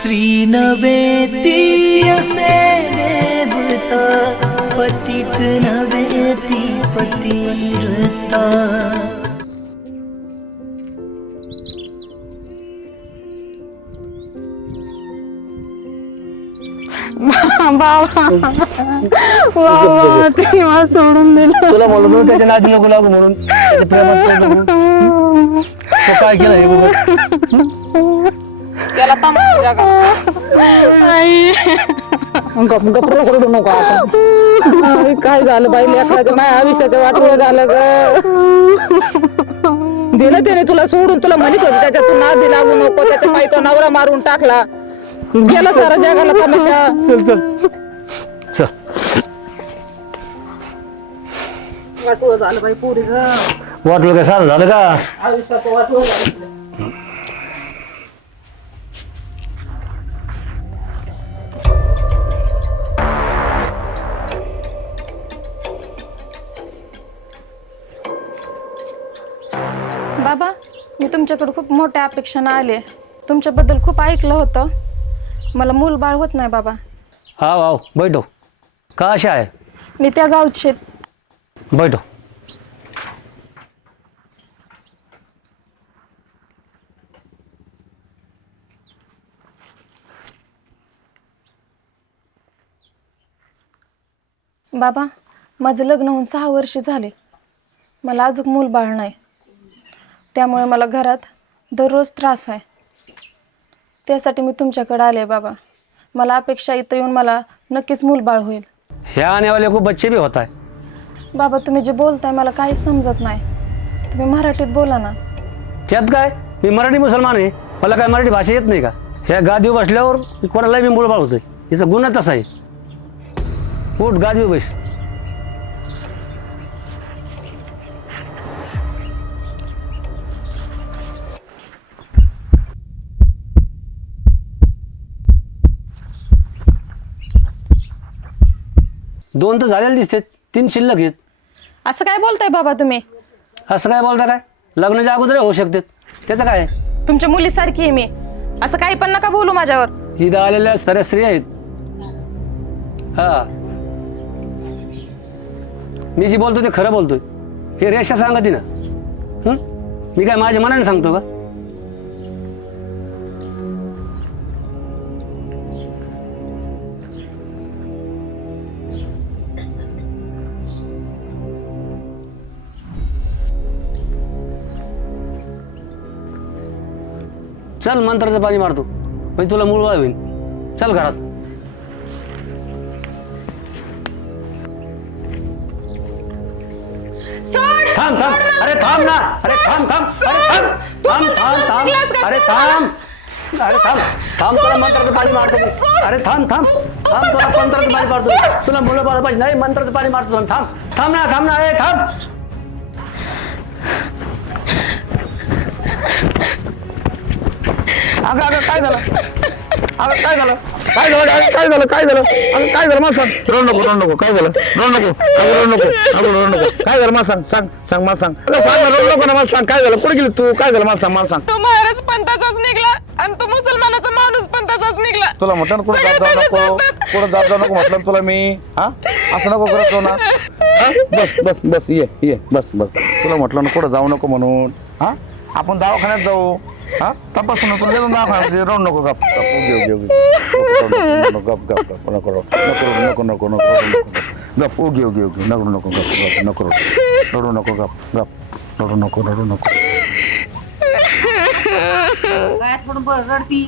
श्री नवेती असे देवता पतित नवेती पतिरता बाबा बाबा मला सोडून दिलं. तुला म्हणलं होतं त्याच्या नादी नको लागू म्हणून. त्याच्या प्रेमात पडू नको. तो काय केलं हे बघ? आई. गप गप नको काय झालं बाई लेकराच्या माझ्या आयुष्याच्या वाटवं झालं ग. दिलं त्याने तुला सोडून तुला म्हणत होती त्याच्यात तू नादी लागू नको त्याच्या पायी तो नवरा मारून टाकला. गेला सारा जगाला तमाशा. चल चल. चल. वाटवं झालं बाई पुरी वाटलं काय साधं झालं का? वाटवं झालं. खूप मोठ्या अपेक्षानं आले. तुमच्याबद्दल खूप ऐकलं होतं. मला मूल बाळ होत नाही बाबा. हा वाव. बैठो का अशा आहे? मी त्या गावचे बैठो बाबा माझं लग्न होऊन सहा वर्ष झाले. मला अजून मूल बाळ नाही. त्यामुळे मला घरात दररोज त्रास आहे. त्यासाठी मी तुमच्याकडे आले बाबा. मला अपेक्षा इथं येऊन मला नक्कीच मूल बाळ होईल. ह्या आने वाले को बच्चे भी होता है बाबा तुम्ही जे बोलताय मला काहीच समजत नाही. तुम्ही मराठीत बोला ना. त्यात काय? मी मराठी मुसलमान आहे. मला काय मराठी भाषा येत नाही का? ह्या गादीवर बसल्यावर कोणालाही मी मुळबाळ होतोय. याचा गुन्हा तसा आहे. उठ गादीवर बस. दोन तर झालेले दिसते तीन शिल्लक आहेत. असं काय बोलताय बाबा तुम्ही? असं काय बोलता काय? लग्नाच्या अगोदर होऊ शकते त्याचं काय? तुमच्या मुलीसारखी आहे मी. असं काही पण नका बोलू माझ्यावर. इथं आलेल्या साऱ्या स्त्रिया आहेत. हा. मी जी बोलतो ते खरं बोलतोय. हे रेषा सांगते ना हं? मी काय माझ्या मनाने सांगतो का? चल मंत्राचं पाणी मारतो. म्हणजे तुला मूळ होईल चल घरात. थांब थांब. अरे थांब ना. अरे थांब थांब. अरे थांब. थांब थांब थांब. अरे थांब. अरे थांब. थांब तुला मंत्राचं पाणी मारतो मी. अरे थांब थांब. थांब तुला मंत्राचं पाणी मारतो तुला मुलं बाळ पाहिजे. नाही मंत्राचं पाणी मारतो थांब. थांब थांब ना थांब ना. अरे थांब. अगं अगं काय झालं? अगं काय झालं? काय झालं अगं काय झालं काय झालं? अगं काय झालं मला सांग. रड नको रड नको. काय झालं? रड नको. अगं रड नको. अगं रड नको. काय झालं मला सांग सांग सांग मला सांग. अगं सांग ना, रड नको ना मला सांग. काय झालं? कुठे गेली तू? काय झालं? मला सांग मला सांग. तो महाराज पंथाचाच निघला आणि तो मुसलमानाचा माणूस पंथाचाच निघला. तुला म्हटलं ना कुठं जात जाऊ नको कुठं जात जाऊ नको म्हटलं ना तुला मी. हा? असं नको करत जाऊ ना. हा? बस बस बस ये ये बस बस. तुला म्हटलं ना कुठं जाऊ नको म्हणून. हा? आपण दवाखान्यात जाऊ हा तपासून तुला देतो दवाखान्यात रड नको गप गप उगे नको गप गप गप नको नको नको नको नको नको गप उगे उगे उगे नको नको गप गप नको रडू नको गप गप रडू नको रडू नको गळ्यात पडून ब- रडती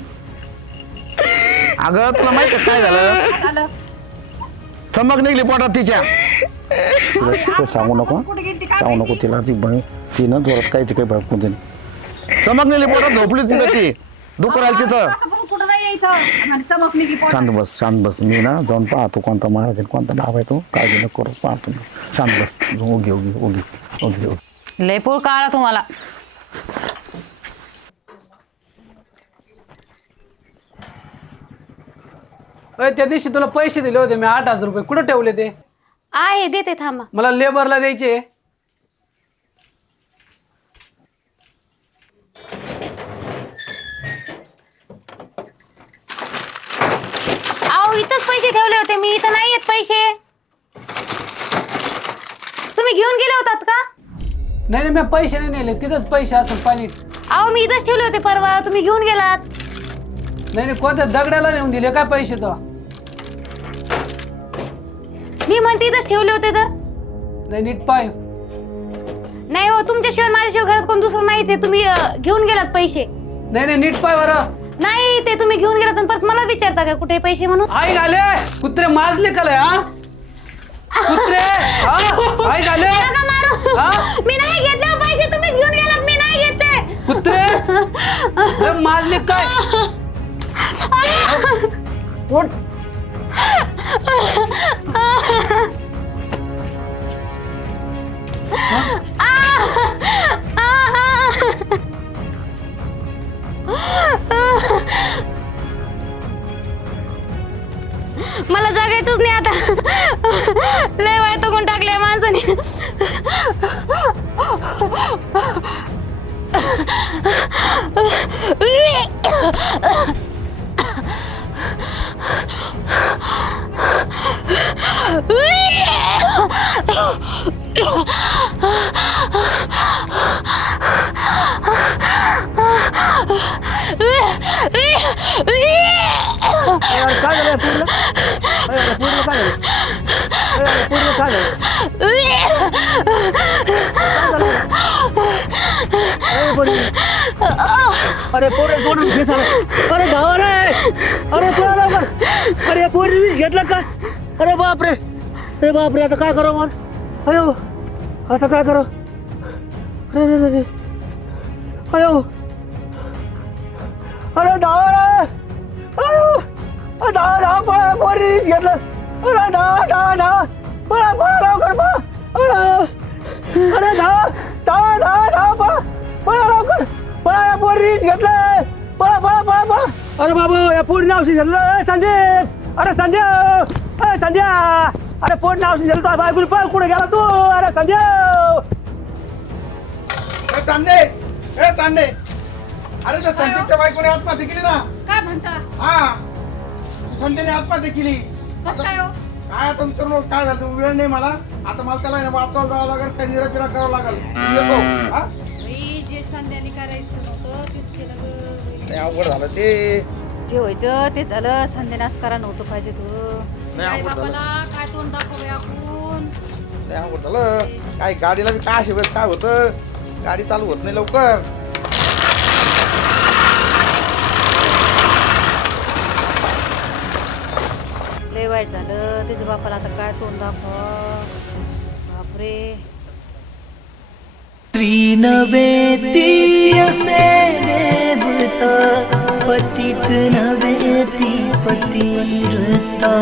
अगं तुला माहिती आहे काय झालं झालं चमक निघली पोटात तिच्या तुला ते सांगू नको हं? कुठे गेली काय सांगू नको तिला ती बळ ती ना जोरात काही ती काही भडकून तिने चमक निघली पोटात झोपली तिथं ती. दुःख राहिली तिथं. असं पण कुठं नाही यायचं. आणि चमकली की पोटात. शांत बस शांत बस. मी ना जाऊन पाहतो कोणता महाराज आहे, कोणता डाव आहे तो. काळजी नको करू पाहतो मी. शांत बस. ओगी ओगी ओगी ओगी ओगी लय पोळ काळा तुम्हाला. अय, त्या दिवशी तुला पैसे दिले होते मी आठ हजार रुपये कुठे ठेवले ते? आहे देते थांबा. मला लेबरला द्यायचे. मी इथं नाही येत पैसे. तुम्ही घेऊन गेले होतात का? नाही नाही मी पैसे नाही नेले. तिथंच पैसे असेल पाणी. अहो मी इथंच ठेवले होते परवा. तुम्ही घेऊन गेलात. नाही नाही कोणत्या दगडाला नेऊन दिले? काय पैसे तो? मी म्हणते इथंच ठेवले होते तर. नाही नीट पाय. नाही हो तुमच्याशिवाय माझ्याशिवाय घरात कोण दुसरं नाहीच आहे. तुम्ही अं, घेऊन गेलात पैसे. नाही नाही नीट पाय बरं. नाही ते तुम्ही घेऊन गेलात आणि परत मला विचारता का कुठे पैसे म्हणून? आई घाले कुत्रे माजले का लय, हा? कुत्रे हा? आई घाले नका मारू. हा? मी नाही घेतले हो पैसे तुम्हीच घेऊन गेलात मी नाही घेतले. कुत्रे? लय माजले काय? उठ. जगायचंच नाही आता. लय वाईट कोण टाकले माणसाने. काय झालं पूर्ण अरे, पूर्ण काय झालं अरे, पूर्ण अरे पोरे तोडून घे अरे धावा रे अरे तुला लवकर अरे पोरी वीस घेतलं का? अरे बापरे. अरे बापरे आता काय करावं मग? अयो आता काय करू अरे अरे अरे. अयो. अरे धावा रे अयो. अरे धावा धावा पळा पोरी वीस घेतलं. अरे धावा धावा धावा पळा पळा लवकर पळा अरे. अरे धावा धावा धावा धावा पळा पळा लवकर. पळा या पोरी वीस घेतलं पळा पळा पळा पळा अरे बाबा या पोरी नावशी झालं अरे संजय अरे संजय अरे संजय अरे पोरी नावशी झालं तो बायकुल पळ कुठे गेला तू? अरे संजय ए चांदे ए चांदे अरे त्या संदीपच्या बायकोने आत्महत्या केली ना. काय म्हणता? हा. संजयने आत्महत्या केली. कसं? काय हो? काय आता विचारू नको, काय झालं? ते वेळ नाही मला. आता मला त्याला आहे ना वाचवायला जावं लागेल काही निरापिरा करावं लागेल? मी येतो हा? बाई, जे संध्याने करायचं नव्हतं तेच केलं गं. नाही अवघड झालं ते. जे व्हायचं ते झालं. संध्याने असं करा नव्हतं पाहिजे तू. नाही आई अवघड झालं. बापाला काय तोंड दाखवूया आपण? नाही अवघड झालं. काय गाडीला बी काय वेळेस काय होतं? गाडी चालू होत नाही लवकर. लय वाईट झालं. त्याच्या बापाला आता काय तोंड दाखव. बापरे. त्रिनवेती असे देवता पतित नवेती पतिरता